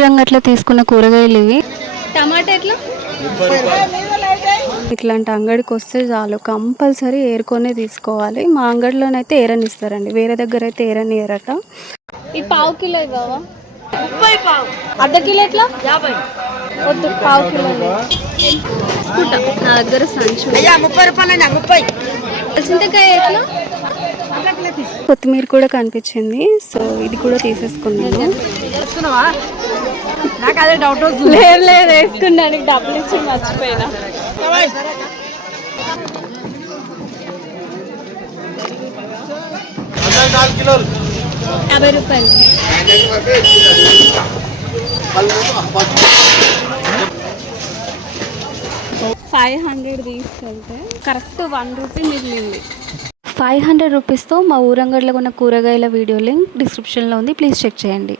ఊరంగట్లో తీసుకున్న కూరగాయలు ఇవి. టమాటా ఎట్లా? ఇట్లాంటి అంగడికి వస్తే చాలు కంపల్సరీ ఏరుకొనే తీసుకోవాలి. మా అంగడిలోనైతే ఏరనిస్తారండి, వేరే దగ్గర అయితే ఏరనియరట. ఈ పావు కిలో ఇవ్వవా? 30 పావు. అర్ధ కిలో ఎట్లా? 50. వద్దు, పావు కిలో. నా దగ్గర సంచు. అయ్యా 30 రూపాయలేనా? 30. చింతకాయ ఎట్లా? కొత్తిమీర కూడా కనిపించింది, సో ఇది కూడా తీసేసుకున్నాను. నాకు అదే డౌట్ వస్తుంది. లేదు లేదు, వేసుకున్నానికి డబ్బులు ఇచ్చి మర్చిపోయినా. కిలోలు 50 రూపాయలు. 500 తీసుకెళ్తే కరెక్ట్ 1 రూపీ మిగిలింది. 500 రూపీస్తో మా ఊరంగడిలో ఉన్న కూరగాయల వీడియో లింక్ డిస్క్రిప్షన్లో ఉంది, ప్లీజ్ చెక్ చేయండి.